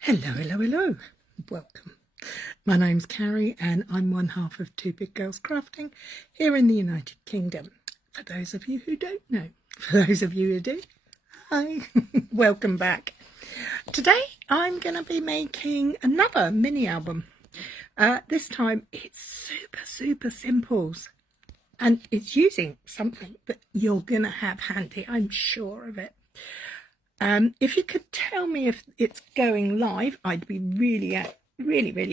Hello, hello, hello. Welcome. My name's Cary and I'm one half of Two Big Girls Crafting here in the United Kingdom. For those of you who don't know, for those of you who do, hi, welcome back. Today I'm going to be making another mini album. This time it's super simple and it's using something that you're going to have handy, I'm sure of it. If you could tell me if it's going live, I'd be really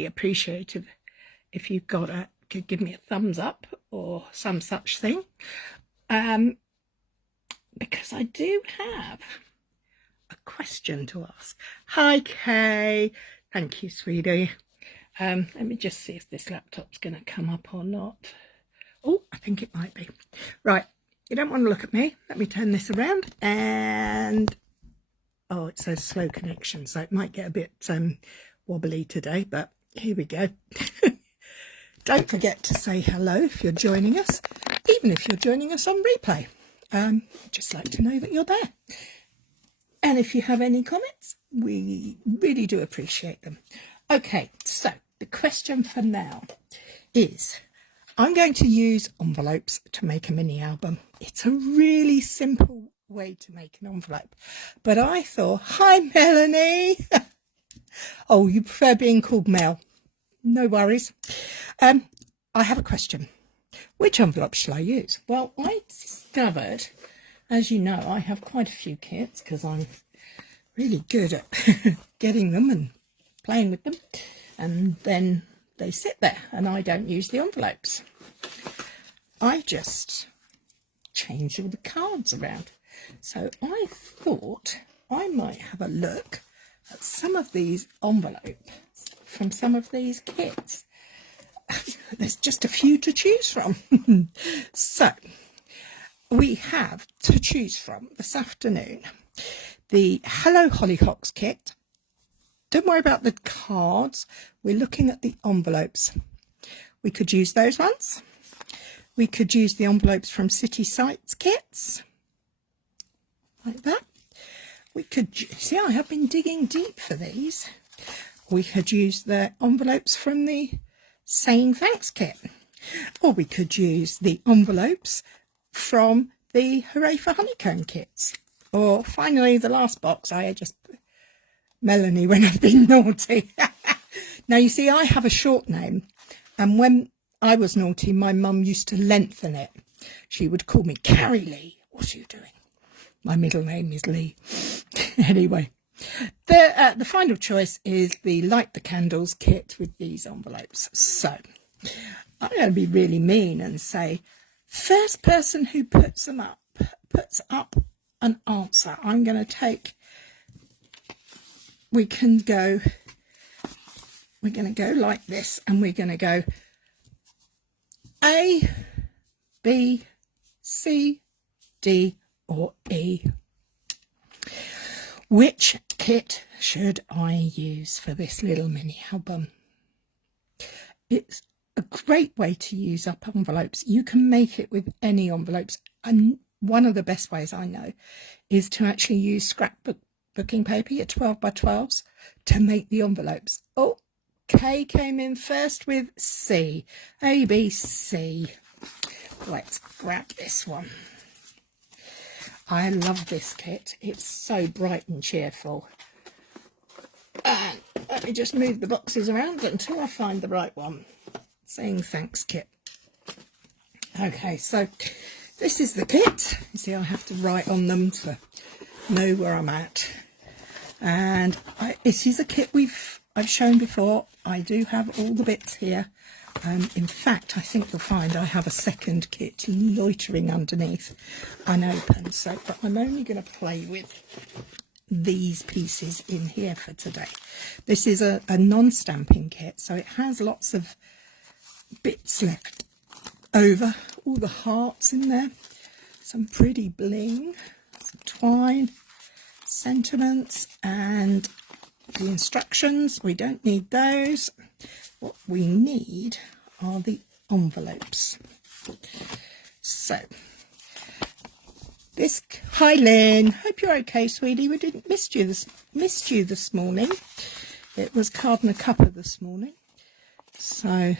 appreciative if you could give me a thumbs up or some such thing, because I do have a question to ask. Hi Kay, thank you sweetie. Let me just see if this laptop's going to come up or not. Oh, I think it might be. Right, you don't want to look at me. Let me turn this around and oh, it says slow connection, so it might get a bit wobbly today, but here we go. Don't forget to say hello if you're joining us, even if you're joining us on replay. Just like to know that you're there. And if you have any comments, we really do appreciate them. Okay, so the question for now is, I'm going to use envelopes to make a mini album. It's a really simple way to make an envelope, but I thought, hi Melanie. Oh, you prefer being called Mel? No worries. I have a question. Which envelope shall I use? Well, I discovered, as you know, I have quite a few kits because I'm really good at getting them and playing with them, and then they sit there and I don't use the envelopes. I just change all the cards around. So I thought I might have a look at some of these envelopes from some of these kits. There's just a few to choose from. So we have to choose from this afternoon the Hello Hollyhocks kit. Don't worry about the cards. We're looking at the envelopes. We could use those ones. We could use the envelopes from City Sites kits. Like that. We could see, I have been digging deep for these. We could use the envelopes from the Saying Thanks kit, or we could use the envelopes from the Hooray for Honeycomb kits, or finally the last box I just put Melanie when I've been naughty. Now you see, I have a short name, and when I was naughty my mum used to lengthen it. She would call me Cary Lee. What are you doing? My middle name is Lee. Anyway, the final choice is the Light the Candles kit with these envelopes. So I'm going to be really mean and say, first person who puts up an answer. I'm going to take, we're going to go like this, and we're going to go A, B, C, D, or E. Which kit should I use for this little mini album? It's a great way to use up envelopes. You can make it with any envelopes, and one of the best ways I know is to actually use scrapbook booking paper, your 12 by 12s, to make the envelopes. Oh, K came in first with C. A, B, C. Let's grab this one. I love this kit. It's so bright and cheerful. And let me just move the boxes around until I find the right one. Saying Thanks kit. Okay, so this is the kit. You see, I have to write on them to know where I'm at. And this is a kit I've shown before. I do have all the bits here. In fact, I think you'll find I have a second kit loitering underneath unopened. So, but I'm only going to play with these pieces in here for today. This is a non-stamping kit, so it has lots of bits left over. All the hearts in there, some pretty bling, some twine, sentiments, and the instructions. We don't need those. What we need are the envelopes. So this, hi Lynn, hope you're okay sweetie, we didn't missed you this morning. It was card and a cuppa this morning, so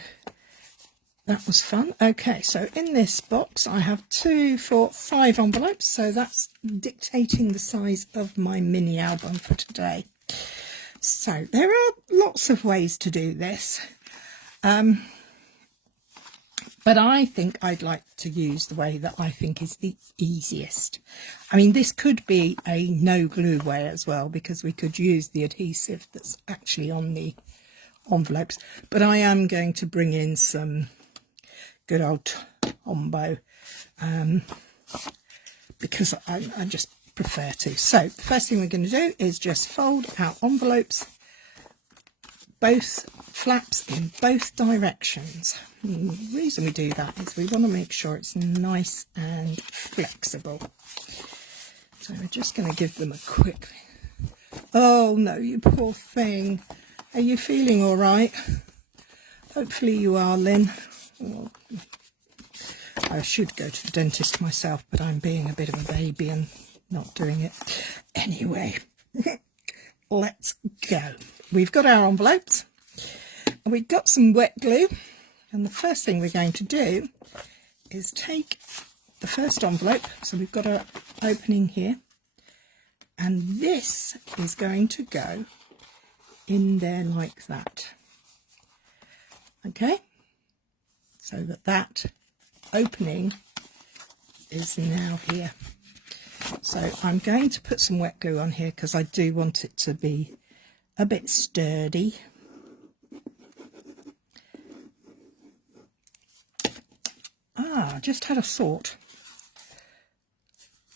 that was fun. Okay, so in this box I have 2, 4, 5 envelopes, so that's dictating the size of my mini album for today. So there are lots of ways to do this, but I think I'd like to use the way that I think is the easiest. I mean, this could be a no glue way as well, because we could use the adhesive that's actually on the envelopes, but I am going to bring in some good old Tombow because I just prefer to. So the first thing we're going to do is just fold our envelopes, both flaps in both directions. And the reason we do that is we want to make sure it's nice and flexible. So we're just going to give them a quick... Oh no, you poor thing. Are you feeling all right? Hopefully you are, Lynn. Oh, I should go to the dentist myself, but I'm being a bit of a baby and not doing it. Anyway, let's go. We've got our envelopes and we've got some wet glue, and the first thing we're going to do is take the first envelope. So we've got our opening here, and this is going to go in there like that. Okay, so that opening is now here. So I'm going to put some wet glue on here because I do want it to be a bit sturdy. I just had a thought.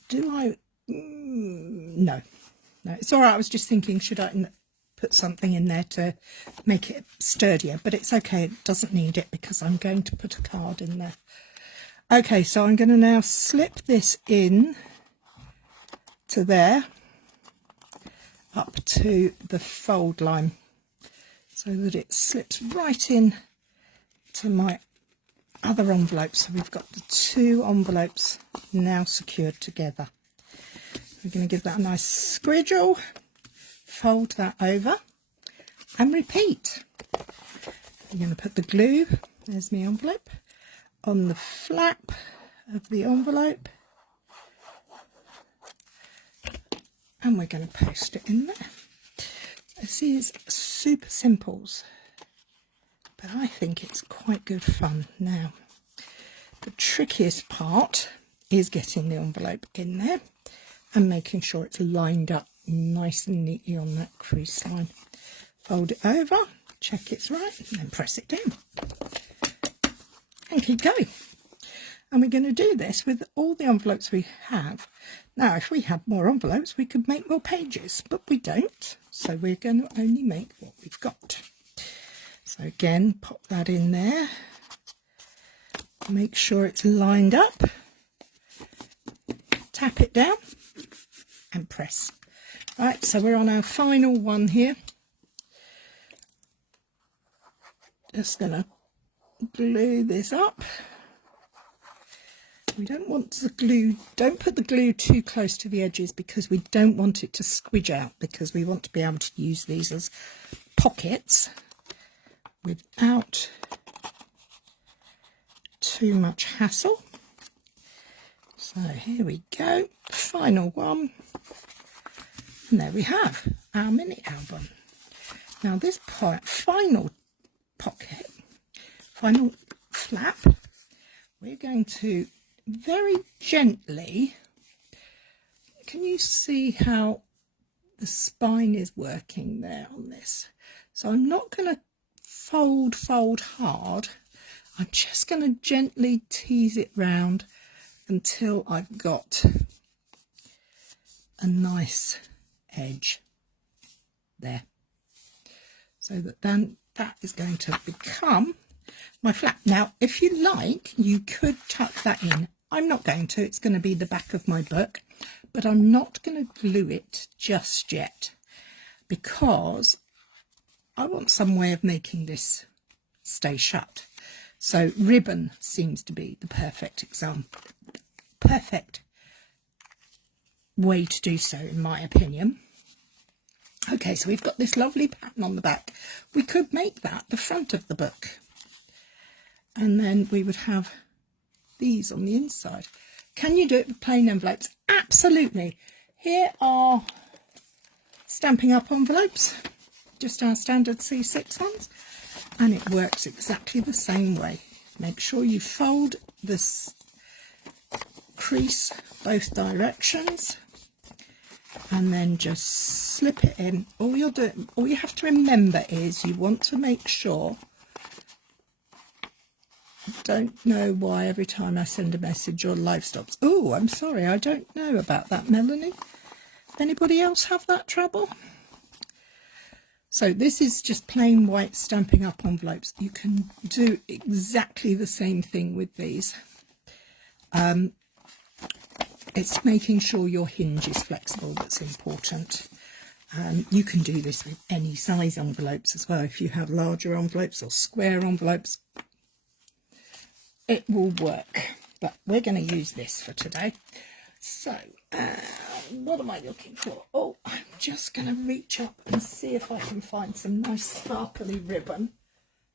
Do I... No, it's all right. I was just thinking, should I put something in there to make it sturdier? But it's okay, it doesn't need it because I'm going to put a card in there. Okay, so I'm going to now slip this in to there, up to the fold line, so that it slips right in to my other envelope. So we've got the 2 envelopes now secured together. We're going to give that a nice squiggle, fold that over and repeat. I'm going to put the glue, there's my envelope, on the flap of the envelope, and we're going to post it in there. This is super simples, but I think it's quite good fun. Now, the trickiest part is getting the envelope in there and making sure it's lined up nice and neatly on that crease line. Fold it over, check it's right, and then press it down and keep going. And we're going to do this with all the envelopes we have. Now, if we had more envelopes, we could make more pages, but we don't. So we're going to only make what we've got. So again, pop that in there. Make sure it's lined up. Tap it down and press. Right, so we're on our final one here. Just going to glue this up. We don't want the glue, don't put the glue too close to the edges because we don't want it to squidge out, because we want to be able to use these as pockets without too much hassle. So here we go, final one, and there we have our mini album. Now this final pocket, final flap, we're going to very gently, can you see how the spine is working there on this? So I'm not going to fold hard, I'm just going to gently tease it round until I've got a nice edge there, so that then that is going to become my flap. Now, if you like, you could tuck that in. I'm not going to, it's going to be the back of my book, but I'm not going to glue it just yet because I want some way of making this stay shut. So ribbon seems to be the perfect example, perfect way to do so in my opinion. Okay, so we've got this lovely pattern on the back. We could make that the front of the book, and then we would have these on the inside. Can you do it with plain envelopes? Absolutely. Here are Stampin' Up envelopes, just our standard C6 ones, and it works exactly the same way. Make sure you fold this crease both directions and then just slip it in. All you have to remember is you want to make sure, I don't know why every time I send a message your live stops. Oh, I'm sorry, I don't know about that, Melanie. Anybody else have that trouble? So this is just plain white Stampin' Up envelopes. You can do exactly the same thing with these. It's making sure your hinge is flexible that's important. You can do this with any size envelopes as well. If you have larger envelopes or square envelopes, it will work. But we're going to use this for today. So, what am I looking for? Oh, I'm just going to reach up and see if I can find some nice sparkly ribbon.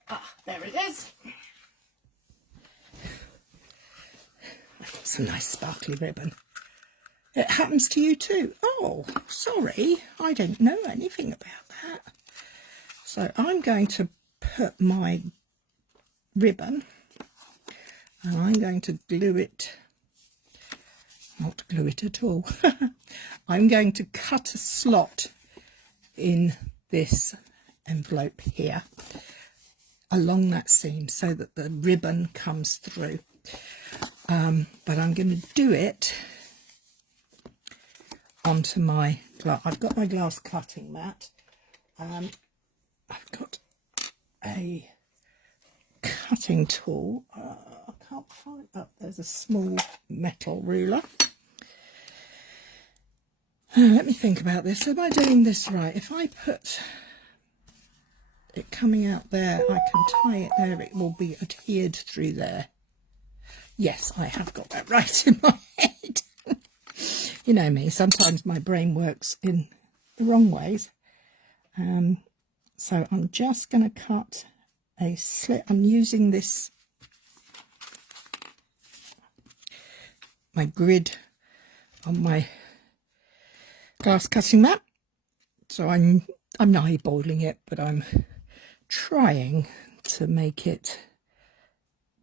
Ah, there it is. I've got some nice sparkly ribbon. It happens to you too. Oh, sorry, I don't know anything about that. So I'm going to put my ribbon and I'm going to glue it, not glue it at all. I'm going to cut a slot in this envelope here along that seam so that the ribbon comes through. But I'm going to do it onto my glass. I've got my glass cutting mat. I've got a cutting tool. I can't find up. There's a small metal ruler. Let me think about this. Am I doing this right? If I put it coming out there, I can tie it there. It will be adhered through there. Yes, I have got that right in my head. You know me, sometimes my brain works in the wrong ways. So I'm just going to cut a slit. I'm using this, my grid on my glass cutting mat. So I'm not eyeballing it, but I'm trying to make it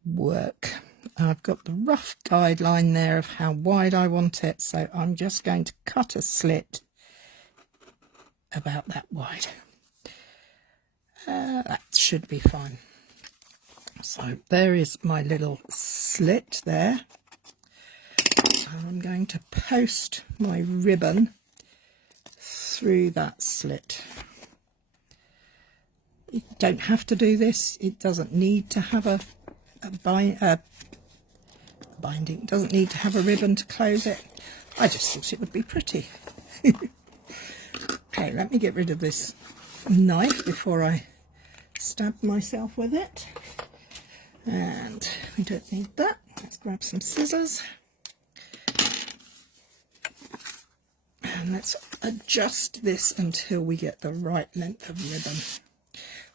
work. I've got the rough guideline there of how wide I want it, so I'm just going to cut a slit about that wide. That should be fine. So there is my little slit there. I'm going to post my ribbon through that slit. You don't have to do this. It doesn't need to have a binding. It doesn't need to have a ribbon to close it. I just thought it would be pretty. Okay, let me get rid of this knife before I stab myself with it. And we don't need that. Let's grab some scissors. And let's adjust this until we get the right length of ribbon.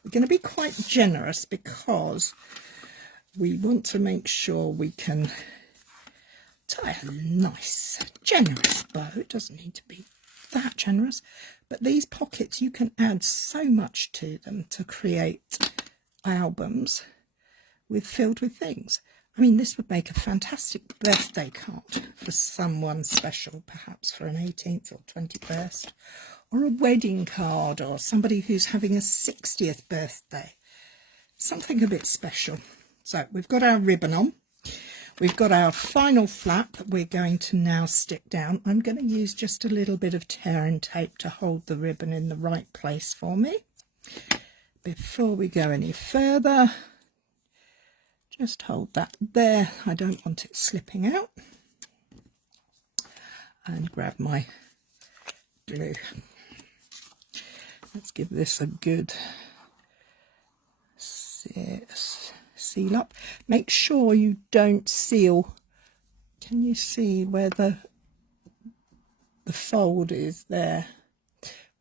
We're going to be quite generous because we want to make sure we can tie a nice, generous bow. It doesn't need to be that generous, but these pockets, you can add so much to them to create albums filled with things. I mean, this would make a fantastic birthday card for someone special, perhaps for an 18th or 21st, or a wedding card, or somebody who's having a 60th birthday. Something a bit special. So we've got our ribbon on. We've got our final flap that we're going to now stick down. I'm going to use just a little bit of tear and tape to hold the ribbon in the right place for me. Before we go any further, just hold that there. I don't want it slipping out. And grab my glue. Let's give this a good seal up. Make sure you don't seal. Can you see where the fold is there?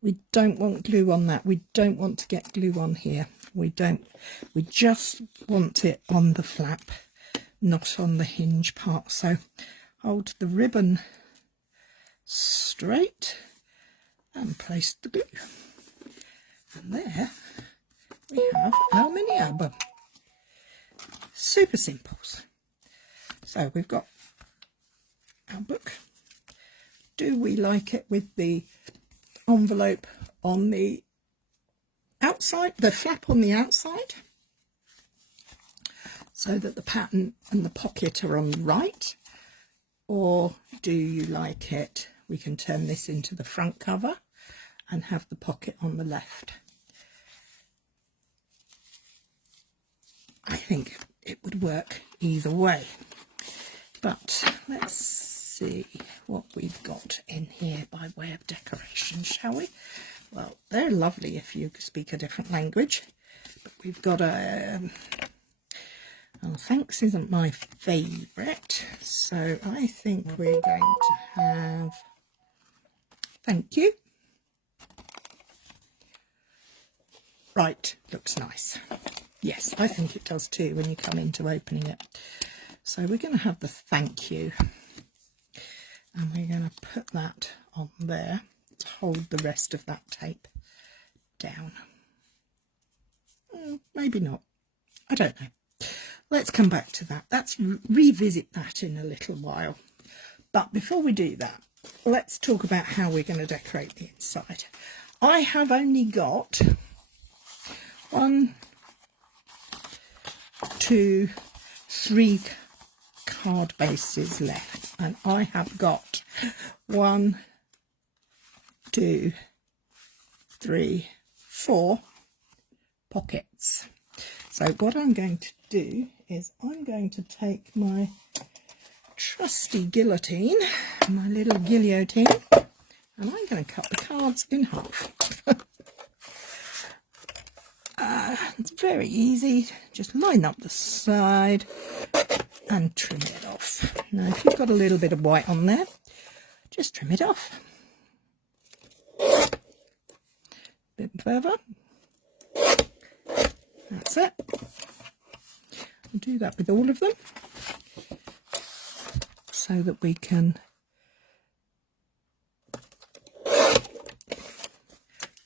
We don't want glue on that. We don't want to get glue on here. We just want it on the flap, not on the hinge part. So hold the ribbon straight and place the glue. And there we have our mini album. Super simples. So we've got our book. Do we like it with the envelope on the outside, the flap on the outside, so that the pattern and the pocket are on the right? Or do you like it, we can turn this into the front cover and have the pocket on the left? I think it would work either way, but let's see what we've got in here by way of decoration, shall we? Well, they're lovely if you speak a different language, but we've got a oh, thanks isn't my favourite, so I think we're going to have thank you. Right, looks nice. Yes, I think it does too when you come into opening it. So we're going to have the thank you, and we're going to put that on there to hold the rest of that tape down. Maybe not. I don't know. Let's come back to that. Let's revisit that in a little while. But before we do that, let's talk about how we're going to decorate the inside. I have only got 1, 2, 3 card bases left, and I have got 1, 2, 3, 4 pockets. So what I'm going to do is I'm going to take my trusty guillotine, my little guillotine, and I'm going to cut the cards in half. It's very easy. Just line up the side and trim it off. Now, if you've got a little bit of white on there, just trim it off. A bit further. That's it. I'll do that with all of them so that we can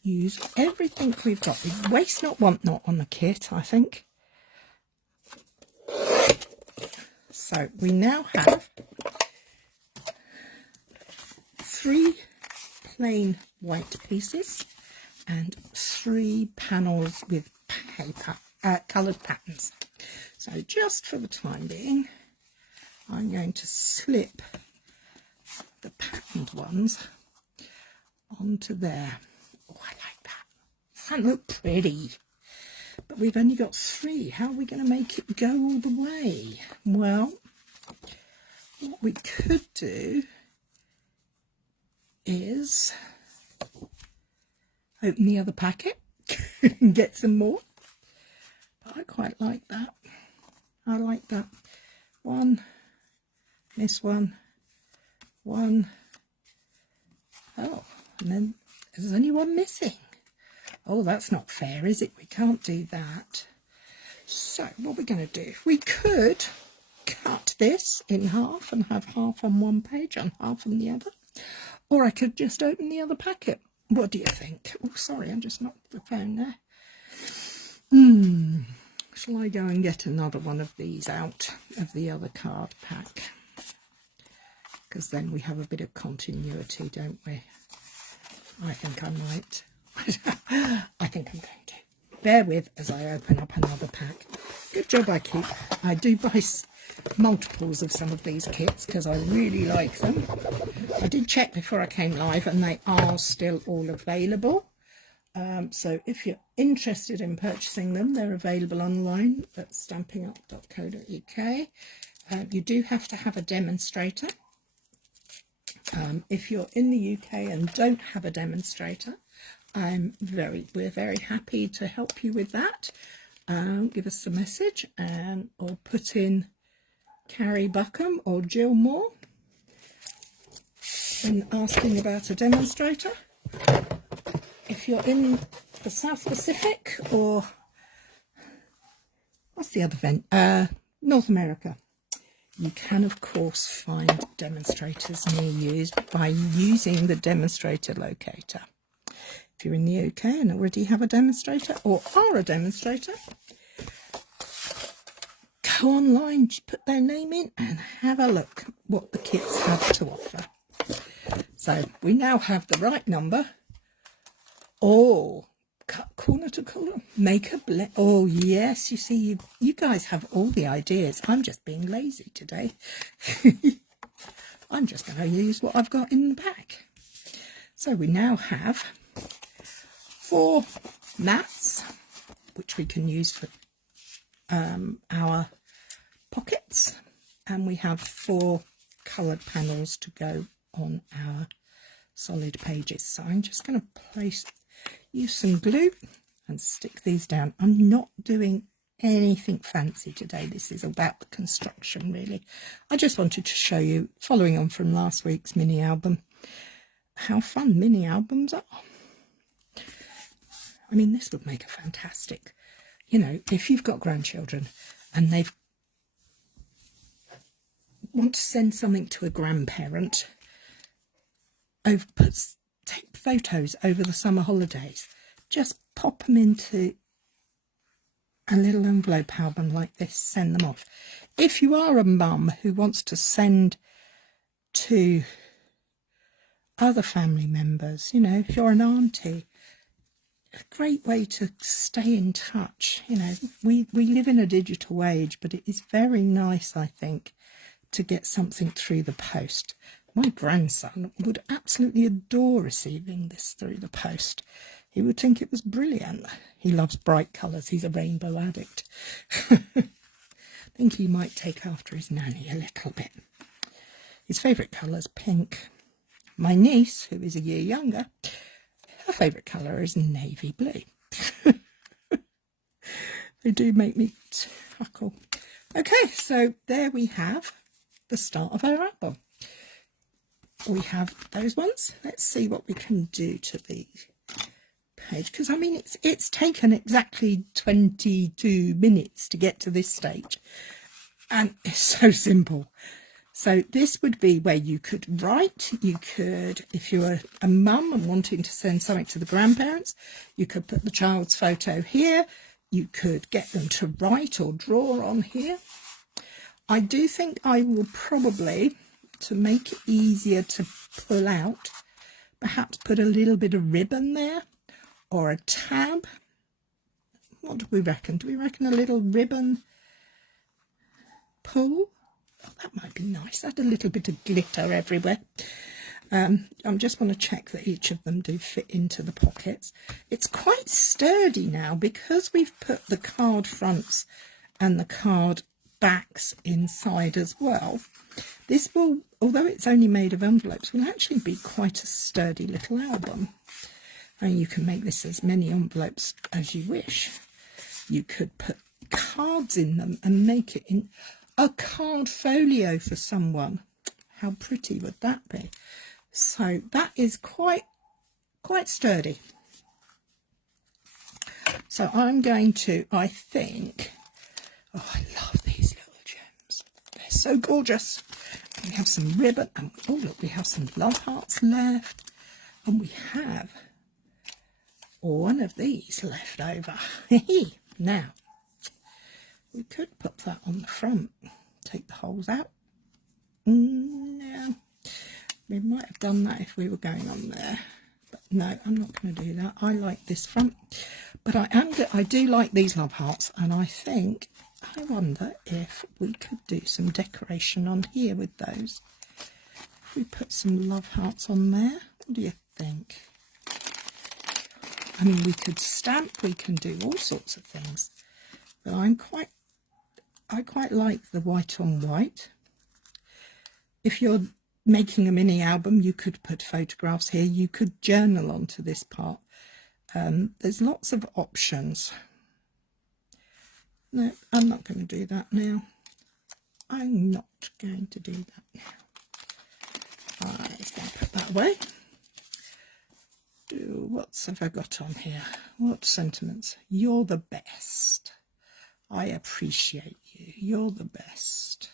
use everything we've got. We waste not, want not on the kit, I think. So we now have 3 plain white pieces and 3 panels with paper, coloured patterns. So just for the time being, I'm going to slip the patterned ones onto there. Oh, I like that. That look pretty. But we've only got 3. How are we going to make it go all the way? Well, what we could do is open the other packet and get some more. But I quite like that. I like that. 1, this one, 1. Oh, and then there's only 1 missing. Oh, that's not fair, is it? We can't do that. So what we're going to do, we could cut this in half and have half on one page and half on the other. Or I could just open the other packet. What do you think? Oh, sorry, I just knocked the phone there. Shall I go and get another one of these out of the other card pack? Because then we have a bit of continuity, don't we? I think I might. I think I'm going to. Bear with as I open up another pack. Good job I do buy multiples of some of these kits because I really like them. I did check before I came live and they are still all available. So if you're interested in purchasing them, they're available online at stampinup.co.uk. You do have to have a demonstrator. If you're in the UK and don't have a demonstrator, we're very happy to help you with that. Give us a message or put in Cary Buckham or Jill Moore and asking about a demonstrator. if you're in the South Pacific, or what's the other event? North America. You can, of course, find demonstrators near you by using the demonstrator locator. If you're in the UK and already have a demonstrator or are a demonstrator, go online, put their name in and have a look what the kits have to offer. So we now have the right number. Oh, cut corner to corner, make a blend. Oh yes, you see, you guys have all the ideas. I'm just being lazy today. I'm just going to use what I've got in the back. So we now have 4 mats, which we can use for our pockets, and we have 4 coloured panels to go on our solid pages. So I'm just going to use some glue and stick these down. I'm not doing anything fancy today. This is about the construction, really. I just wanted to show you, following on from last week's mini album, how fun mini albums are. I mean, this would make a fantastic, you know, if you've got grandchildren and they want to send something to a grandparent, take photos over the summer holidays, just pop them into a little envelope album like this, send them off. If you are a mum who wants to send to other family members, you know, if you're an auntie, a great way to stay in touch. You know, we live in a digital age, but it is very nice, I think, to get something through the post. My grandson would absolutely adore receiving this through the post. He would think it was brilliant. He loves bright colours. He's a rainbow addict. I think he might take after his nanny a little bit. His favourite colour is pink. My niece, who is a year younger, her favourite colour is navy blue. They do make me chuckle. Okay, so there we have the start of our album. We have those ones. Let's see what we can do to the page, because I mean it's taken exactly 22 minutes to get to this stage, and it's so simple. So this would be where you could write. You could, if you're a mum and wanting to send something to the grandparents, you could put the child's photo here. You could get them to write or draw on here. I do think I will probably, to make it easier to pull out, perhaps put a little bit of ribbon there or a tab. What do we reckon? Do we reckon a little ribbon pull? Oh, that might be nice. Add a little bit of glitter everywhere. I just want to check that each of them do fit into the pockets. It's quite sturdy now because we've put the card fronts and the card backs inside as well. This will, although it's only made of envelopes, will actually be quite a sturdy little album. And you can make this as many envelopes as you wish. You could put cards in them and make it in a card folio for someone. How pretty would that be? So that is quite sturdy. So I'm going to, I think, oh, I love these little gems. They're so gorgeous. We have some ribbon, and oh look, we have some love hearts left, and we have one of these left over. Now, we could put that on the front, take the holes out. No, we might have done that if we were going on there, but no, I'm not going to do that. I like this front, but I do like these love hearts, and I wonder if we could do some decoration on here with those. If we put some love hearts on there, what do you think? I mean, we could stamp, we can do all sorts of things, but I quite like the white on white. If you're making a mini album, you could put photographs here. You could journal onto this part. There's lots of options. No, I'm not going to do that now. I'm not going to do that now. I'm just going to put that away. Do what else have I got on here? What sentiments? You're the best. I appreciate you. You're the best.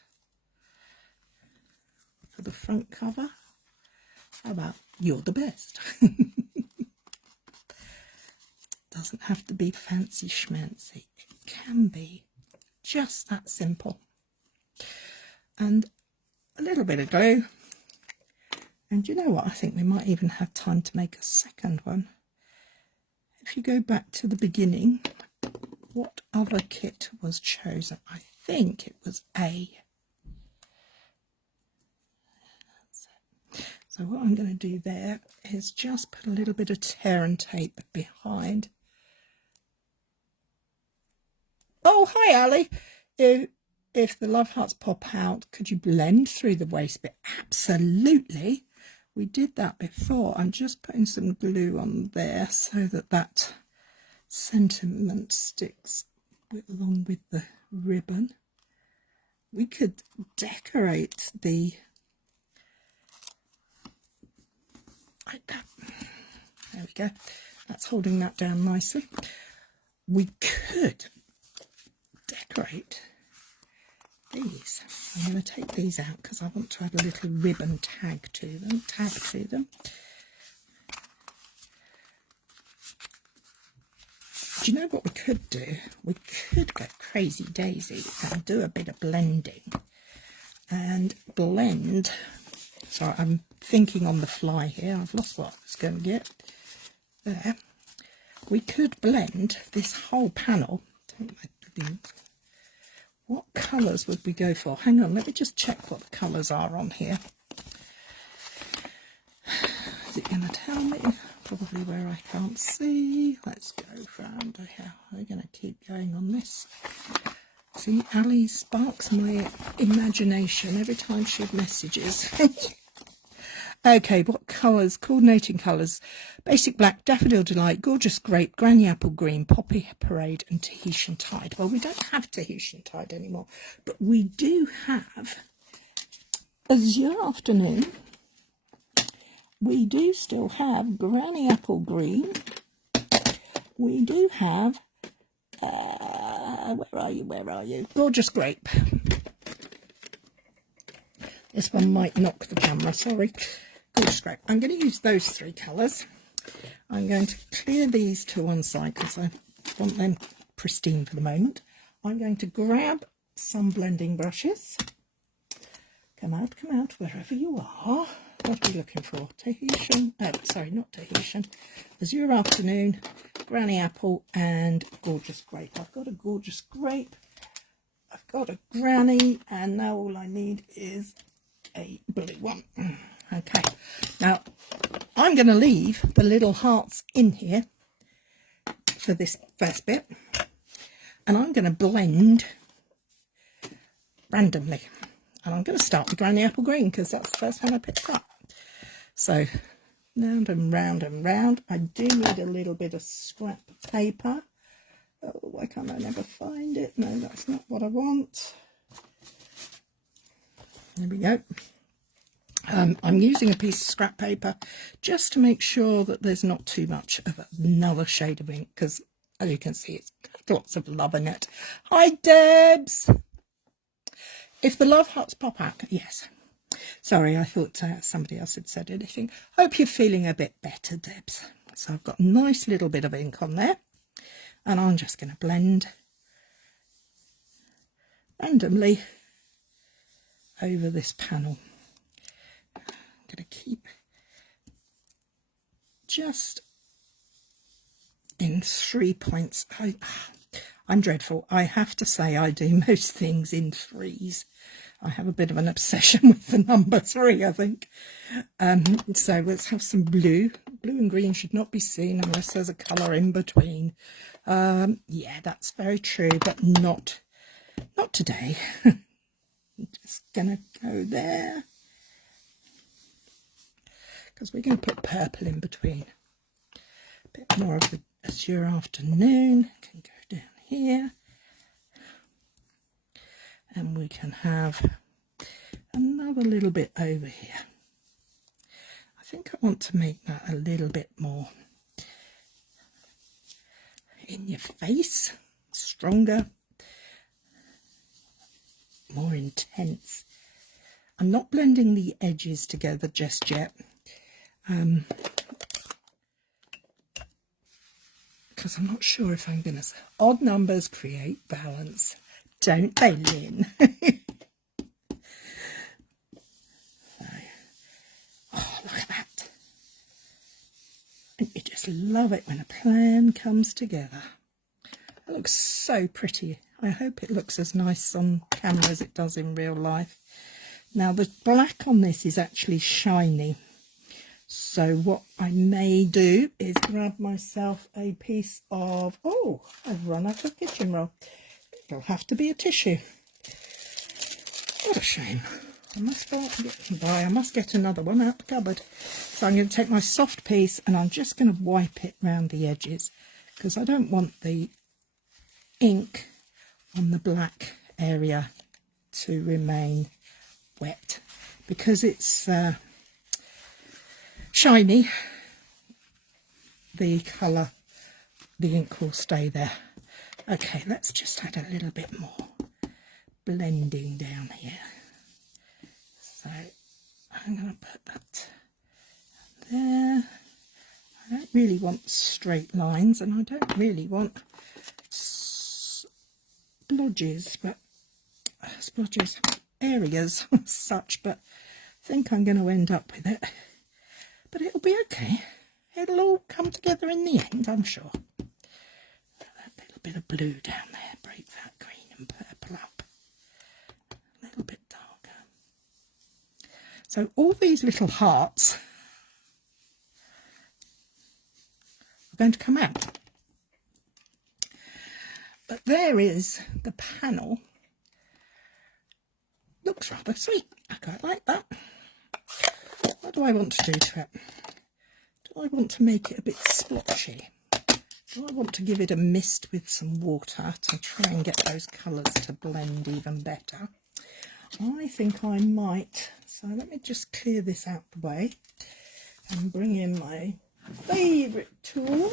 For the front cover, how about you're the best? Doesn't have to be fancy schmancy. It can be just that simple. And a little bit of glue. And you know what? I think we might even have time to make a second one. If you go back to the beginning, what other kit was chosen? I think it was A. So what I'm going to do there is just put a little bit of tear and tape behind. Oh, hi, Ali. If the love hearts pop out, could you blend through the waist bit? Absolutely. We did that before. I'm just putting some glue on there so that that sentiment sticks along with the ribbon. We could decorate the like that. There we go. That's holding that down nicely. We could decorate these. I'm going to take these out because I want to add a little ribbon tag to them. Do you know what we could do? We could go crazy daisy and do a bit of blending and blend. So I'm thinking on the fly here. I've lost what I was going to get there. We could blend this whole panel. What colours would we go for? Hang on, let me just check what the colours are on here. Is it going to tell me? Probably where I can't see. Let's go round here. We're going to keep going on this. See, Ali sparks my imagination every time she messages. Okay, what colours? Coordinating colours. Basic black, daffodil delight, gorgeous grape, granny apple green, poppy parade and Tahitian tide. Well, we don't have Tahitian tide anymore, but we do have azure afternoon. We do still have granny apple green. We do have, where are you? Gorgeous grape. This one might knock the camera, sorry. Gorgeous grape. I'm going to use those three colours. I'm going to clear these to one side because I want them pristine for the moment. I'm going to grab some blending brushes. Come out, wherever you are. What are we looking for? Tahitian, sorry, not Tahitian. Azure afternoon, granny apple and gorgeous grape. I've got a gorgeous grape. I've got a granny, and now all I need is a blue one. Okay, now I'm going to leave the little hearts in here for this first bit, and I'm going to blend randomly, and I'm going to start with granny apple green because that's the first one I picked up. So round and round and round. I do need a little bit of scrap paper. Oh, why can't I never find it? No, that's not what I want. There we go. I'm using a piece of scrap paper just to make sure that there's not too much of another shade of ink, because as you can see, it's got lots of love in it. Hi, Debs. If the love hearts pop out, yes. Sorry, I thought somebody else had said anything. Hope you're feeling a bit better, Debs. So I've got a nice little bit of ink on there, and I'm just going to blend randomly over this panel. I'm going to keep just in 3 points. I'm dreadful. I have to say I do most things in threes. I have a bit of an obsession with the number 3, I think. So let's have some blue. Blue and green should not be seen unless there's a colour in between. Yeah, that's very true, but not today. I'm just going to go there, because we're going to put purple in between. A bit more of the azure afternoon can go down here. And we can have another little bit over here. I think I want to make that a little bit more in your face, stronger, more intense. I'm not blending the edges together just yet, because I'm not sure if I'm going to... Odd numbers create balance, don't they, Lynn? Oh, look at that. And you just love it when a plan comes together. It looks so pretty. I hope it looks as nice on camera as it does in real life. Now, the black on this is actually shiny. So what I may do is grab myself a piece of... Oh, I've run out of kitchen roll. It'll have to be a tissue. What a shame. I must go out and get them by. I must get another one out the cupboard. So I'm going to take my soft piece and I'm just going to wipe it round the edges, because I don't want the ink on the black area to remain wet, because it's shiny. The colour, the ink will stay there. Okay, let's just add a little bit more blending down here. So I'm going to put that there. I don't really want straight lines, and I don't really want splodges, but splodges, areas as such, but I think I'm going to end up with it. But it'll be okay. It'll all come together in the end, I'm sure. That little bit of blue down there, break that green and purple up. A little bit darker. So all these little hearts are going to come out. But there is the panel. Looks rather sweet. I quite like that. What do I want to do to it? Do I want to make it a bit splotchy? Do I want to give it a mist with some water to try and get those colours to blend even better? I think I might. So let me just clear this out the way and bring in my favourite tool.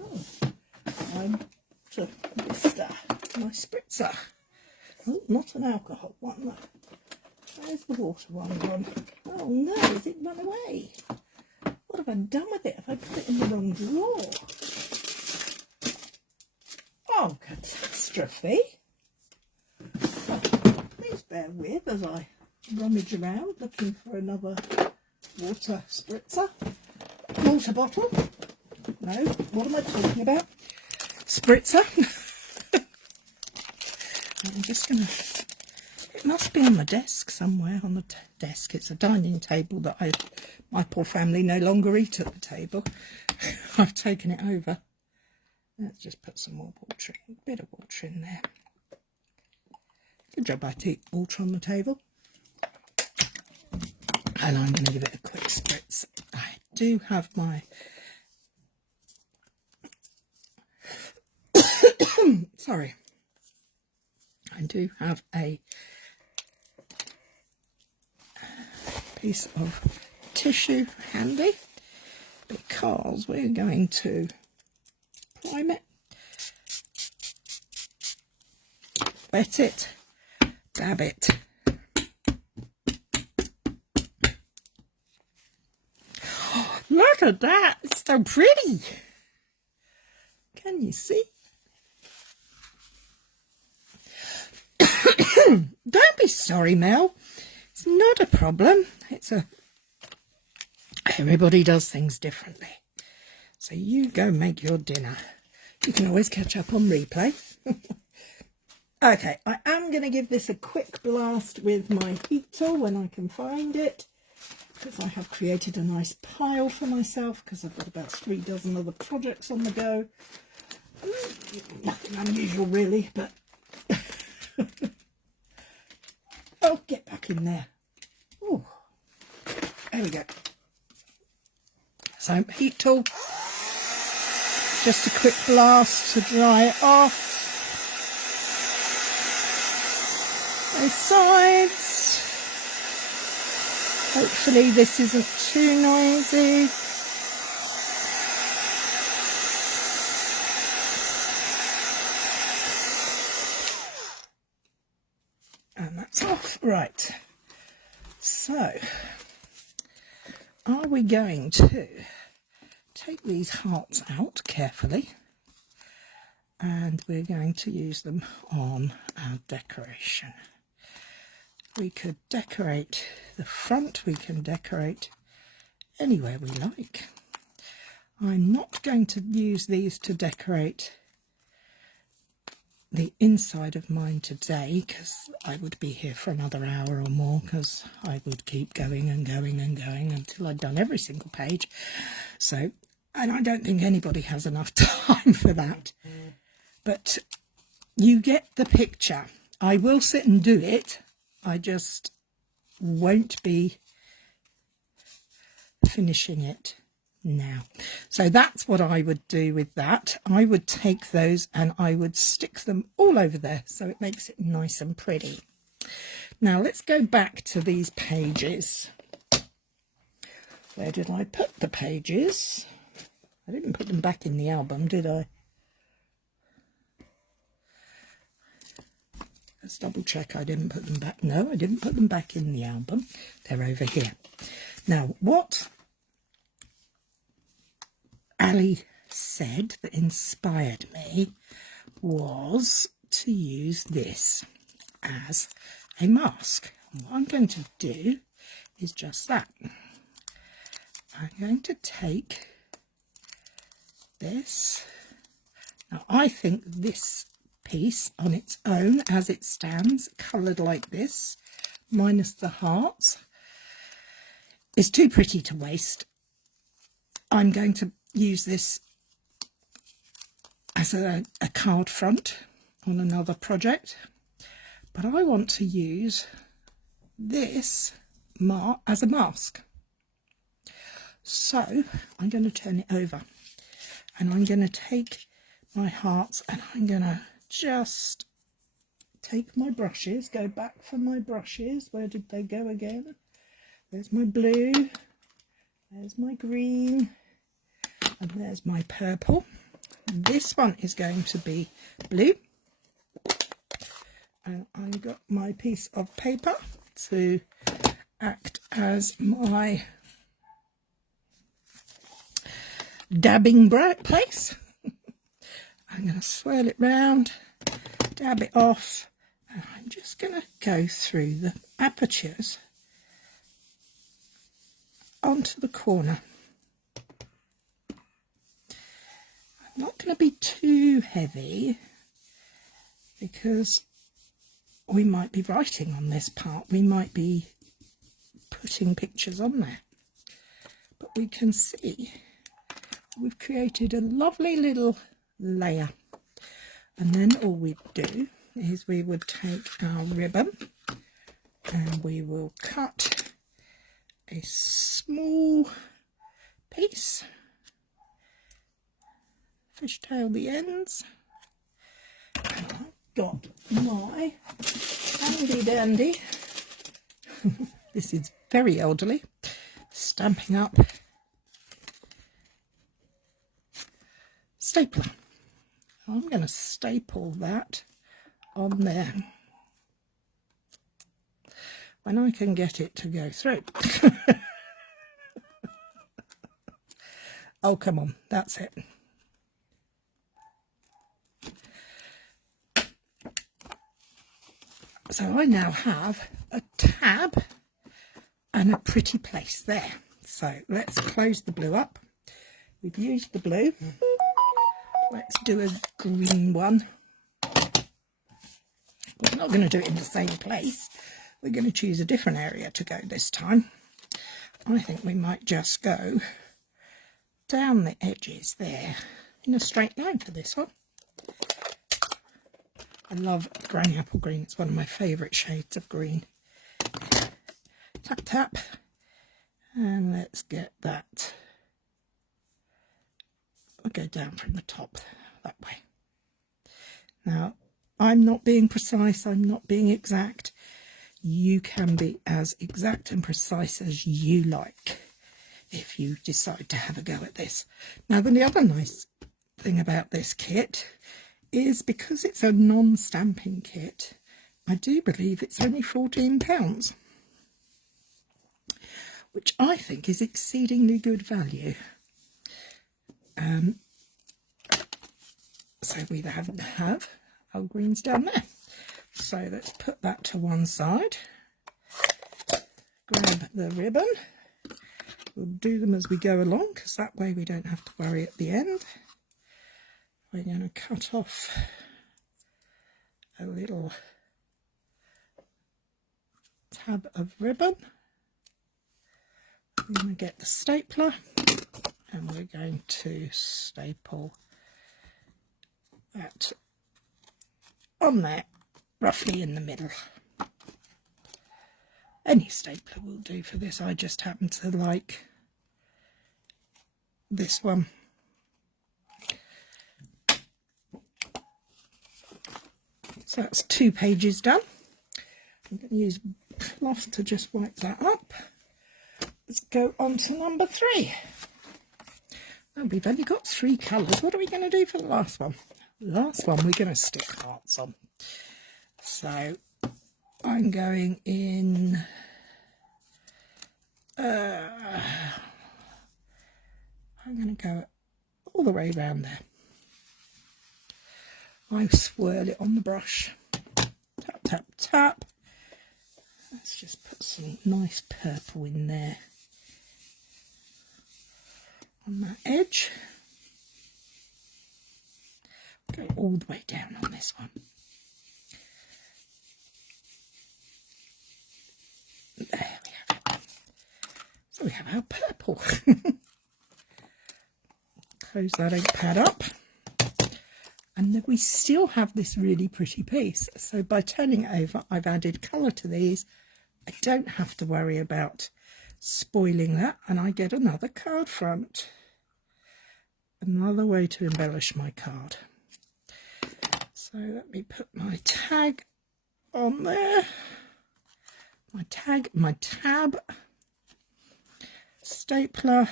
Oh, my spritzer. Oh, not an alcohol one. No. Where's the water one gone? Oh no, has it run away? What have I done with it? Have I put it in the wrong drawer? Oh, catastrophe. Oh, please bear with as I rummage around looking for another water spritzer. Water bottle. No, what am I talking about? Spritzer. I'm just going to... It must be on the desk somewhere, on the desk. It's a dining table that my poor family no longer eat at the table. I've taken it over. Let's just put some more water in, a bit of water in there. Good job I keep water on the table. And I'm going to give it a quick spritz. I do have my... Sorry. I do have a piece of tissue handy, because we're going to prime it, wet it, dab it. Oh, look at that, it's so pretty. Can you see? Don't be sorry, Mel. It's not a problem. Everybody does things differently. So you go make your dinner. You can always catch up on replay. Okay, I am going to give this a quick blast with my heat tool when I can find it, because I have created a nice pile for myself, because I've got about 3 dozen other projects on the go. Nothing unusual really, but... Oh, get back in there. Oh, there we go. So heat tool, just a quick blast to dry it off. Both sides. Hopefully this isn't too noisy. Right, so are we going to take these hearts out carefully, and we're going to use them on our decoration. We could decorate the front, we can decorate anywhere we like. I'm not going to use these to decorate the inside of mine today, because I would be here for another hour or more, because I would keep going and going and going until I'd done every single page. So, and I don't think anybody has enough time for that. But you get the picture. I will sit and do it. I just won't be finishing it now. So that's what I would do with that. I would take those and I would stick them all over there so it makes it nice and pretty. Now let's go back to these pages. Where did I put the pages? I didn't put them back in the album, did I? Let's double check I didn't put them back. No, I didn't put them back in the album. They're over here. Now, what Ali said that inspired me was to use this as a mask. And what I'm going to do is just that. I'm going to take this. Now, I think this piece on its own, as it stands, coloured like this, minus the hearts, is too pretty to waste. I'm going to use this as a card front on another project, but I want to use this as a mask. So I'm going to turn it over and I'm going to take my hearts and I'm going to just take my brushes, go back for my brushes. Where did they go again? There's my blue, there's my green, and there's my purple. This one is going to be blue. And I've got my piece of paper to act as my dabbing place. I'm going to swirl it round, dab it off, and I'm just going to go through the apertures onto the corner. I'm not going to be too heavy because we might be writing on this part, we might be putting pictures on there, but we can see we've created a lovely little layer. And then all we do is we would take our ribbon and we will cut a small piece, fishtail the ends. And I've got my handy dandy, this is very elderly, Stampin' Up stapler. I'm going to staple that on there when I can get it to go through. Oh, come on, that's it. So I now have a tab and a pretty place there. So let's close the blue up. We've used the blue. Let's do a green one. We're not going to do it in the same place. We're going to choose a different area to go this time. I think we might just go down the edges there in a straight line for this one. I love granny apple green. It's one of my favourite shades of green. Tap, tap. And let's get that. I'll go down from the top that way. Now, I'm not being precise, I'm not being exact. You can be as exact and precise as you like if you decide to have a go at this. Now, the other nice thing about this kit is because it's a non-stamping kit, I do believe it's only £14, which I think is exceedingly good value. So we have our greens down there. So let's put that to one side. Grab the ribbon. We'll do them as we go along, because that way we don't have to worry at the end. We're going to cut off a little tab of ribbon. We're going to get the stapler and we're going to staple that on there, roughly in the middle. Any stapler will do for this. I just happen to like this one. So that's 2 pages done. I'm going to use cloth to just wipe that up. Let's go on to number 3. Oh, we've only got 3 colours. What are we going to do for the last one? Last one, we're going to stick hearts on. So I'm going in I'm going to go all the way around there. I swirl it on the brush. Tap, tap, tap. Let's just put some nice purple in there on that edge. Go all the way down on this one. There we have it. So we have our purple. Close that ink pad up. And then we still have this really pretty piece. So by turning it over, I've added colour to these. I don't have to worry about spoiling that. And I get another card front. Another way to embellish my card. So let me put my tag on there. My tab, stapler,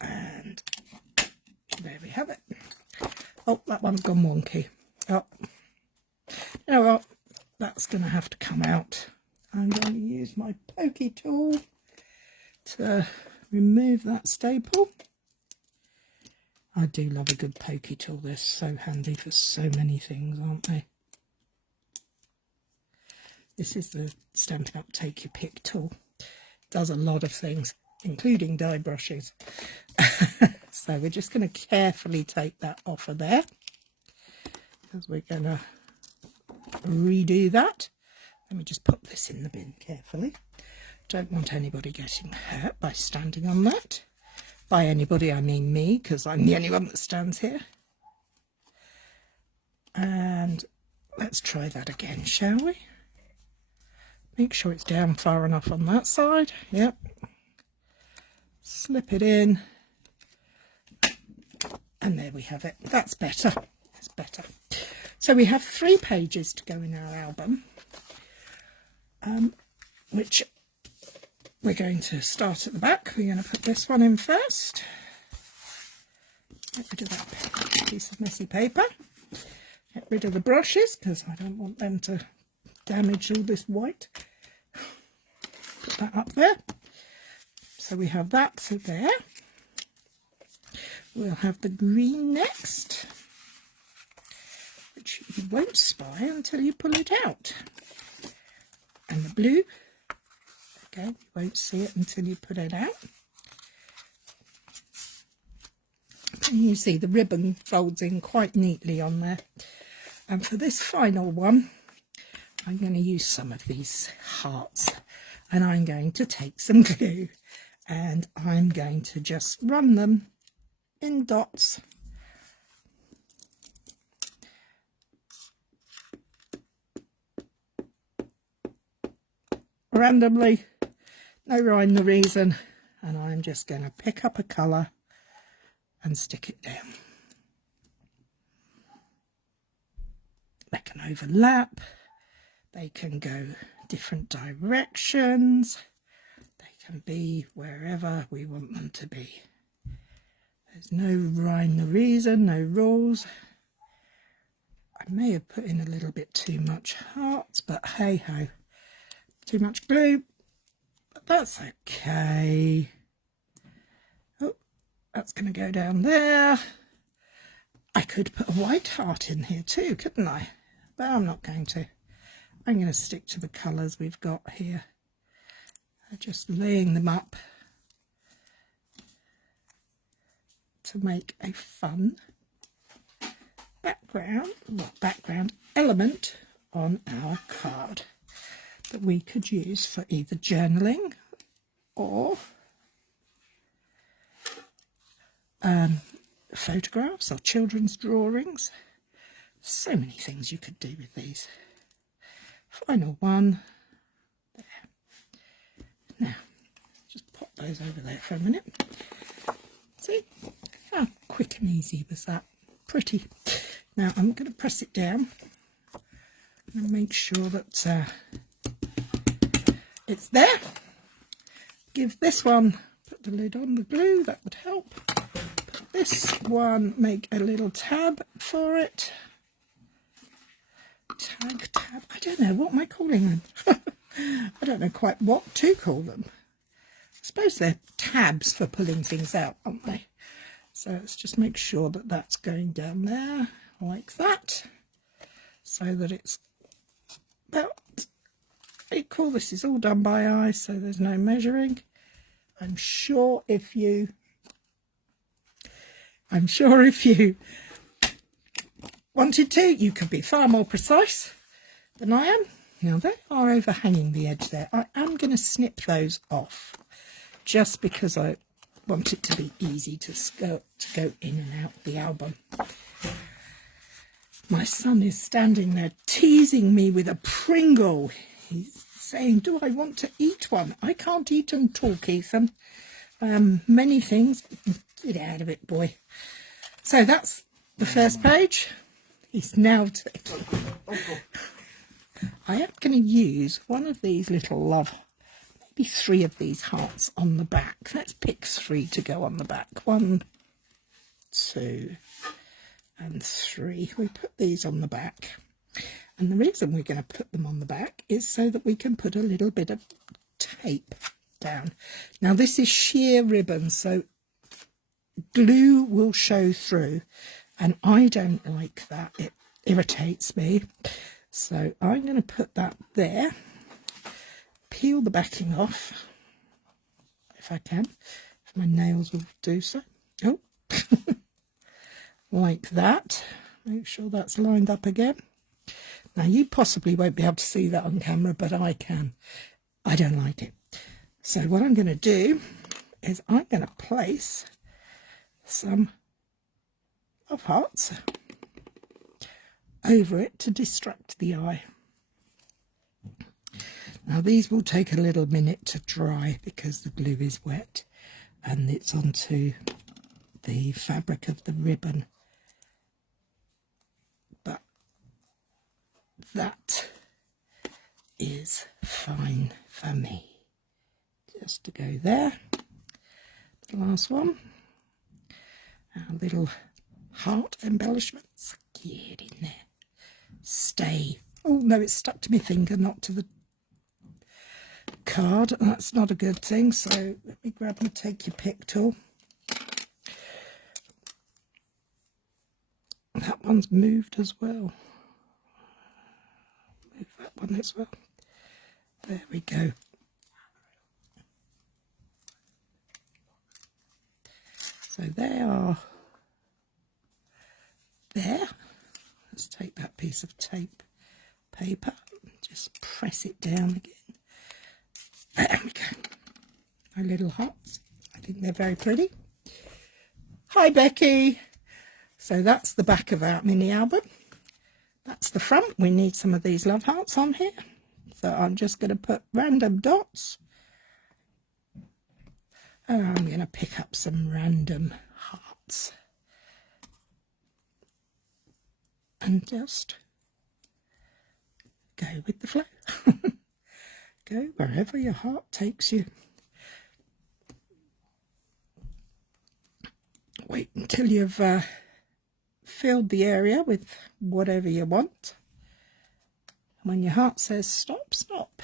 and there we have it. Oh, that one's gone wonky. Oh, you know what? That's going to have to come out. I'm going to use my pokey tool to remove that staple. I do love a good pokey tool. They're so handy for so many things, aren't they? This is the Stampin' Up Take Your Pick tool. It does a lot of things, including die brushes. So we're just going to carefully take that off of there, because we're going to redo that. Let me just put this in the bin carefully. Don't want anybody getting hurt by standing on that. By anybody, I mean me, because I'm the only one that stands here. And let's try that again, shall we? Make sure it's down far enough on that side. Yep. Slip it in. And there we have it. That's better. That's better. So we have 3 pages to go in our album, which we're going to start at the back. We're going to put this one in first. Get rid of that piece of messy paper. Get rid of the brushes, because I don't want them to damage all this white. Put that up there. So we have that there. We'll have the green next, which you won't spy until you pull it out. And the blue, again, you won't see it until you put it out. And you see the ribbon folds in quite neatly on there. And for this final one, I'm going to use some of these hearts, and I'm going to take some glue and I'm going to just run them in dots randomly, no rhyme nor reason, and I'm just going to pick up a colour and stick it down. They can overlap, they can go different directions, they can be wherever we want them to be. There's no rhyme nor reason, no rules. I may have put in a little bit too much hearts, but hey ho, too much glue, but that's okay. Oh, that's going to go down there. I could put a white heart in here too, couldn't I? But I'm not going to. I'm going to stick to the colours we've got here. I'm just laying them up to make a fun background element on our card that we could use for either journaling or photographs or children's drawings. So many things you could do with these. Final one there. Now just pop those over there for a minute. See how quick and easy was that? Pretty. Now I'm going to press it down and make sure that it's there. Give this one, put the lid on the glue, that would help. Put this one, make a little tab for it. Tab, I don't know, what am I calling them? I don't know quite what to call them. I suppose they're tabs for pulling things out, aren't they? So let's just make sure that that's going down there like that, so that it's about equal. This is all done by eye, so there's no measuring. I'm sure if you wanted to, you could be far more precise than I am. Now they are overhanging the edge there. I am going to snip those off just because I want it to be easy to go in and out the album. My son is standing there teasing me with a Pringle. He's saying, do I want to eat one? I can't eat and talk, Ethan. Many things. Get out of it, boy. So that's the first page. He's now I am going to use one of these little maybe 3 of these hearts on the back. Let's pick 3 to go on the back. 1, 2 and 3. We put these on the back, and the reason we're going to put them on the back is so that we can put a little bit of tape down. Now this is sheer ribbon, so glue will show through, and I don't like that. It irritates me. So I'm going to put that there, peel the backing off if I can, if my nails will do so. Oh, like that. Make sure that's lined up again. Now you possibly won't be able to see that on camera, but I can. I don't like it. So what I'm going to do is I'm going to place some of hearts over it to distract the eye. Now these will take a little minute to dry because the glue is wet and it's onto the fabric of the ribbon, but that is fine for me. Just to go there. The last one, our little heart embellishments. Get in there. Stay. Oh no, it's stuck to my finger, not to the card. That's not a good thing. So let me grab my take your pick tool. That one's moved as well. Move that one as well. There we go. So they are there. Let's take that piece of tape paper, just press it down again. There we go. My little hearts. I think they're very pretty. Hi, Becky. So that's the back of our mini album. That's the front. We need some of these love hearts on here. So I'm just going to put random dots. And I'm going to pick up some random hearts. And just go with the flow. Go wherever your heart takes you. Wait until you've filled the area with whatever you want. When your heart says stop, stop.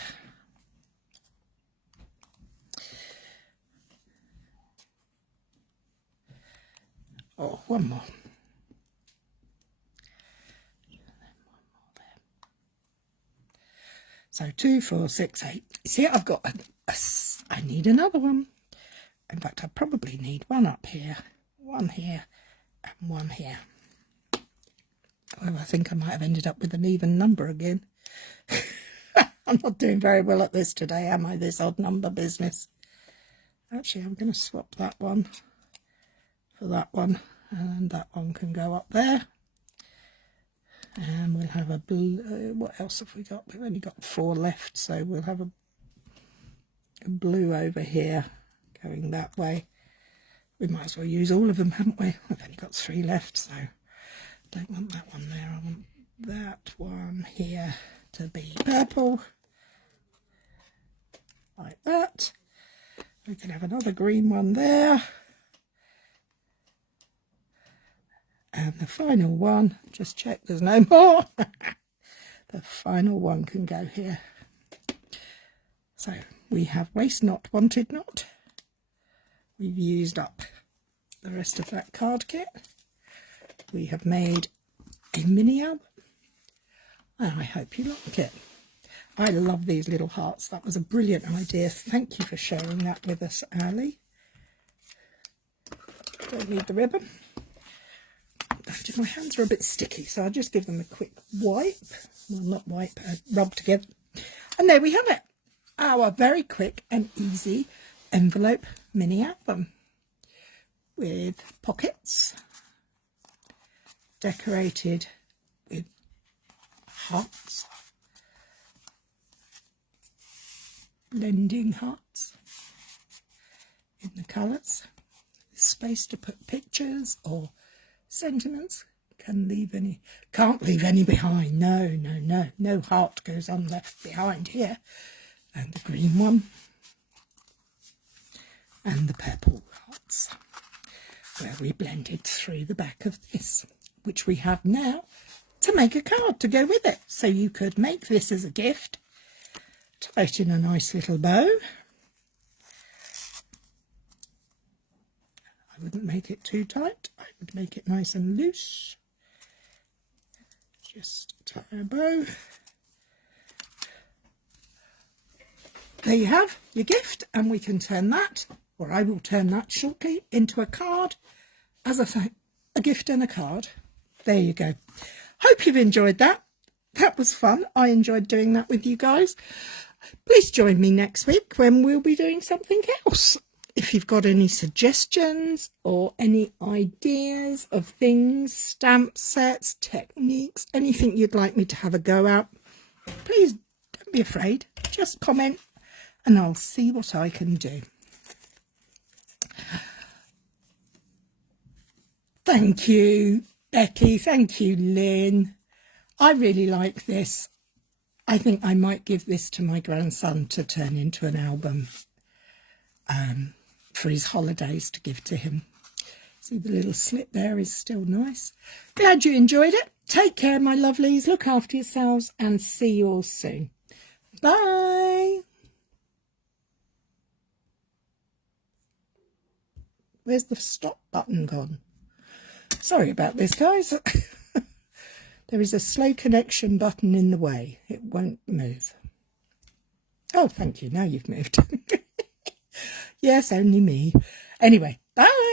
Oh, one more. So 2, 4, 6, 8. See, I've got I need another one. In fact, I probably need one up here, one here, and one here. Well, I think I might have ended up with an even number again. I'm not doing very well at this today, am I? This odd number business. Actually, I'm going to swap that one for that one, and that one can go up there. And we'll have a blue. What else have we got? We've only got 4 left, so we'll have a blue over here going that way. We might as well use all of them, haven't we? We've only got 3 left, so I don't want that one there. I want that one here to be purple, like that. We can have another green one there. And the final one, just check there's no more. The final one can go here. So we have waste not, wanted not. We've used up the rest of that card kit. We have made a mini album. And I hope you like it. I love these little hearts. That was a brilliant idea. Thank you for sharing that with us, Ali. Don't need the ribbon. My hands are a bit sticky, so I'll just give them a quick wipe. Well, not wipe, rub together. And there we have it. Our very quick and easy envelope mini album with pockets decorated with hearts, blending hearts in the colours, space to put pictures or sentiments. Can't leave any behind. No heart goes unleft behind here. And the green one and the purple hearts, where we blended through the back of this, which we have now to make a card to go with it. So you could make this as a gift, tie it in a nice little bow. I wouldn't make it too tight. I would make it nice and loose. Just tie a bow. There you have your gift, and we can turn that, or I will turn that shortly, into a card. As I say, a gift and a card. There you go. Hope you've enjoyed that. That was fun. I enjoyed doing that with you guys. Please join me next week when we'll be doing something else. If you've got any suggestions or any ideas of things, stamp sets, techniques, anything you'd like me to have a go at, please don't be afraid. Just comment and I'll see what I can do. Thank you, Becky. Thank you, Lynn. I really like this. I think I might give this to my grandson to turn into an album for his holidays to give to him. See, the little slit there is still nice. Glad you enjoyed it. Take care, my lovelies. Look after yourselves and see you all soon. Bye. Where's the stop button gone? Sorry about this, guys. There is a slow connection button in the way. It won't move. Oh, thank you. Now you've moved. Yes, only me. Anyway, bye.